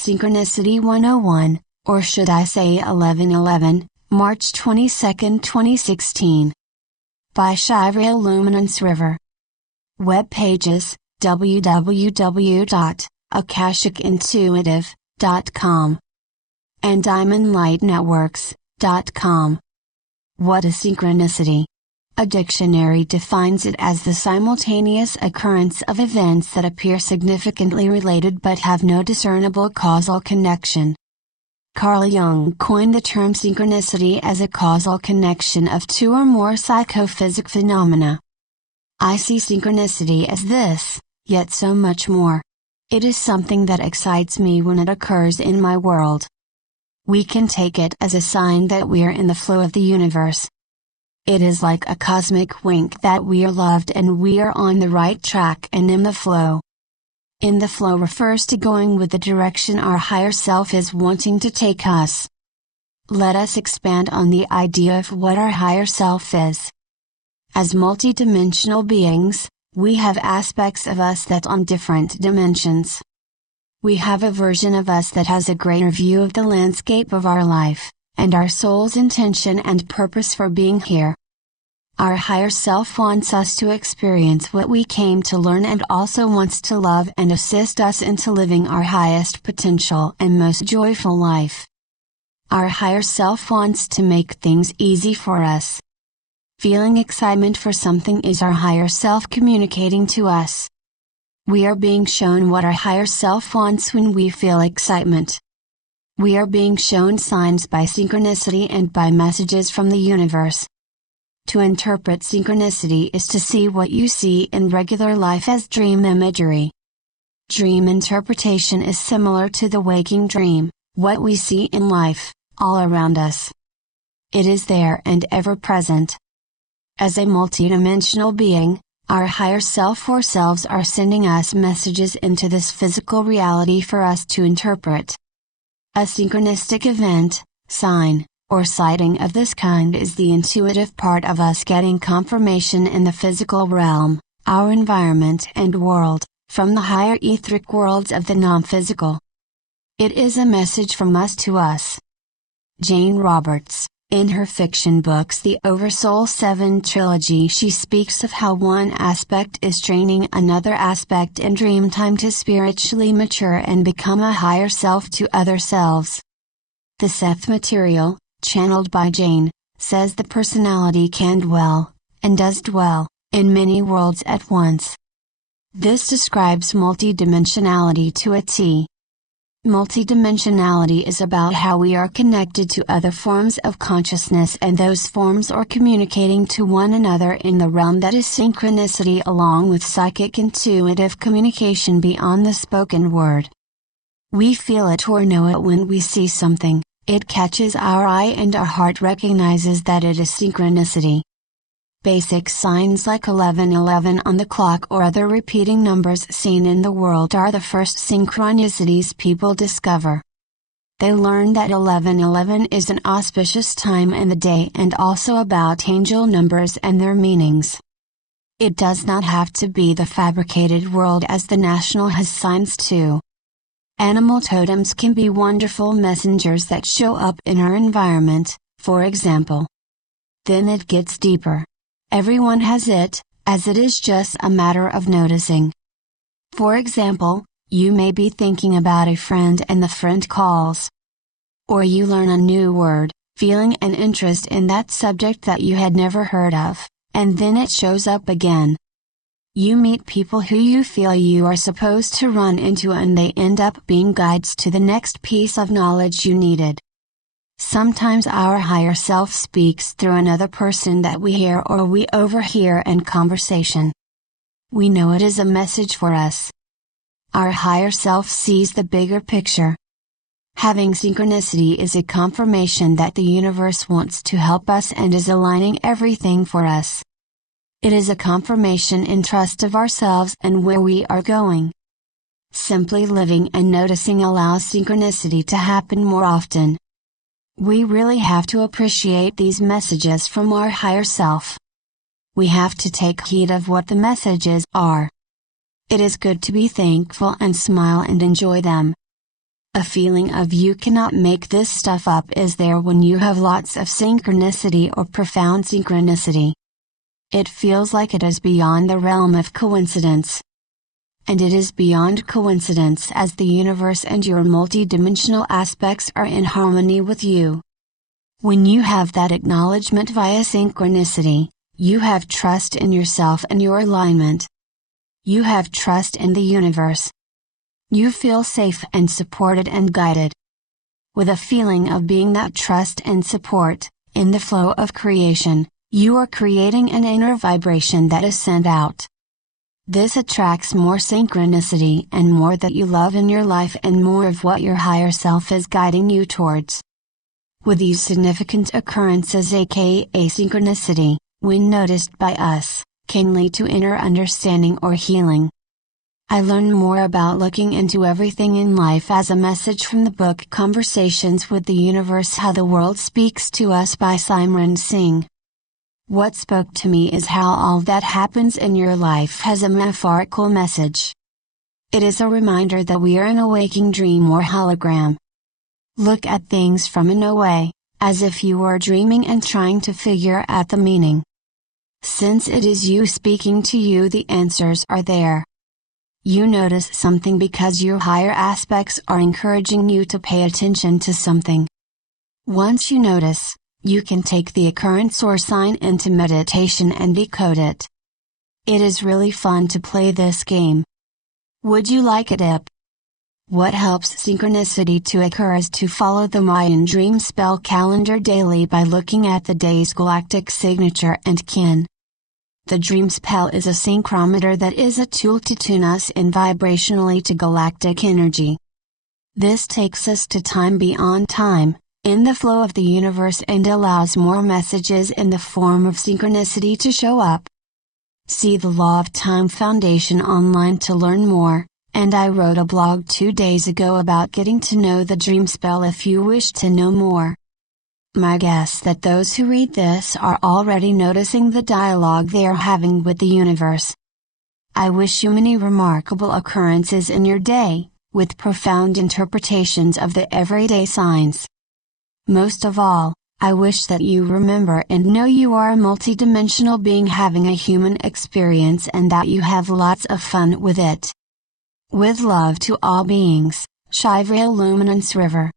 Synchronicity 101, or should I say 1111, March 22, 2016. By Shivrael Luminance River. Web pages, www.akashicintuitive.com and diamondlightnetworks.com. What is synchronicity? A dictionary defines it as the simultaneous occurrence of events that appear significantly related but have no discernible causal connection. Carl Jung coined the term synchronicity as a causal connection of two or more psycho-physic phenomena. I see synchronicity as this, yet so much more. It is something that excites me when it occurs in my world. We can take it as a sign that we are in the flow of the universe. It is like a cosmic wink that we are loved and we are on the right track and in the flow. In the flow refers to going with the direction our higher self is wanting to take us. Let us expand on the idea of what our higher self is. As multidimensional beings, we have aspects of us that on different dimensions. We have a version of us that has a greater view of the landscape of our life, and our soul's intention and purpose for being here. Our higher self wants us to experience what we came to learn and also wants to love and assist us into living our highest potential and most joyful life. Our higher self wants to make things easy for us. Feeling excitement for something is our higher self communicating to us. We are being shown what our higher self wants when we feel excitement. We are being shown signs by synchronicity and by messages from the universe. To interpret synchronicity is to see what you see in regular life as dream imagery. Dream interpretation is similar to the waking dream, what we see in life, all around us. It is there and ever present. As a multidimensional being, our higher self or selves are sending us messages into this physical reality for us to interpret. A synchronistic event, sign, or sighting of this kind is the intuitive part of us getting confirmation in the physical realm, our environment and world, from the higher etheric worlds of the non-physical. It is a message from us to us. Jane Roberts, in her fiction books The Oversoul 7 trilogy, she speaks of how one aspect is training another aspect in dream time to spiritually mature and become a higher self to other selves. The Seth material, channeled by Jane, says the personality can dwell, and does dwell, in many worlds at once. This describes multidimensionality to a T. Multidimensionality is about how we are connected to other forms of consciousness and those forms are communicating to one another in the realm that is synchronicity along with psychic intuitive communication beyond the spoken word. We feel it or know it when we see something. It catches our eye and our heart recognizes that it is synchronicity. Basic signs like 1111 on the clock or other repeating numbers seen in the world are the first synchronicities people discover. They learn that 1111 is an auspicious time in the day and also about angel numbers and their meanings. It does not have to be the fabricated world as the National has signs too. Animal totems can be wonderful messengers that show up in our environment, for example. Then it gets deeper. Everyone has it, as it is just a matter of noticing. For example, you may be thinking about a friend and the friend calls. Or you learn a new word, feeling an interest in that subject that you had never heard of, and then it shows up again. You meet people who you feel you are supposed to run into and they end up being guides to the next piece of knowledge you needed. Sometimes our higher self speaks through another person that we hear or we overhear in conversation. We know it is a message for us. Our higher self sees the bigger picture. Having synchronicity is a confirmation that the universe wants to help us and is aligning everything for us. It is a confirmation in trust of ourselves and where we are going. Simply living and noticing allows synchronicity to happen more often. We really have to appreciate these messages from our higher self. We have to take heed of what the messages are. It is good to be thankful and smile and enjoy them. A feeling of you cannot make this stuff up is there when you have lots of synchronicity or profound synchronicity. It feels like it is beyond the realm of coincidence. And it is beyond coincidence as the universe and your multidimensional aspects are in harmony with you. When you have that acknowledgement via synchronicity, you have trust in yourself and your alignment. You have trust in the universe. You feel safe and supported and guided. With a feeling of being that trust and support, in the flow of creation, you are creating an inner vibration that is sent out. This attracts more synchronicity and more that you love in your life and more of what your higher self is guiding you towards. With these significant occurrences, aka synchronicity, when noticed by us, can lead to inner understanding or healing. I learned more about looking into everything in life as a message from the book Conversations with the Universe, How the World Speaks to Us by Simran Singh. What spoke to me is how all that happens in your life has a metaphorical message. It is a reminder that we are in a waking dream or hologram. Look at things from an away, as if you were dreaming and trying to figure out the meaning. Since it is you speaking to you, the answers are there. You notice something because your higher aspects are encouraging you to pay attention to something. Once you notice, you can take the occurrence or sign into meditation and decode it. It is really fun to play this game. Would you like it, Ip? What helps synchronicity to occur is to follow the Mayan dream spell calendar daily by looking at the day's galactic signature and kin. The dream spell is a synchrometer that is a tool to tune us in vibrationally to galactic energy. This takes us to time beyond time, in the flow of the universe, and allows more messages in the form of synchronicity to show up. See the Law of Time Foundation online to learn more, and I wrote a blog 2 days ago about getting to know the dream spell if you wish to know more. My guess that those who read this are already noticing the dialogue they are having with the universe. I wish you many remarkable occurrences in your day, with profound interpretations of the everyday signs. Most of all, I wish that you remember and know you are a multidimensional being having a human experience and that you have lots of fun with it. With love to all beings, Shivrael Luminance River.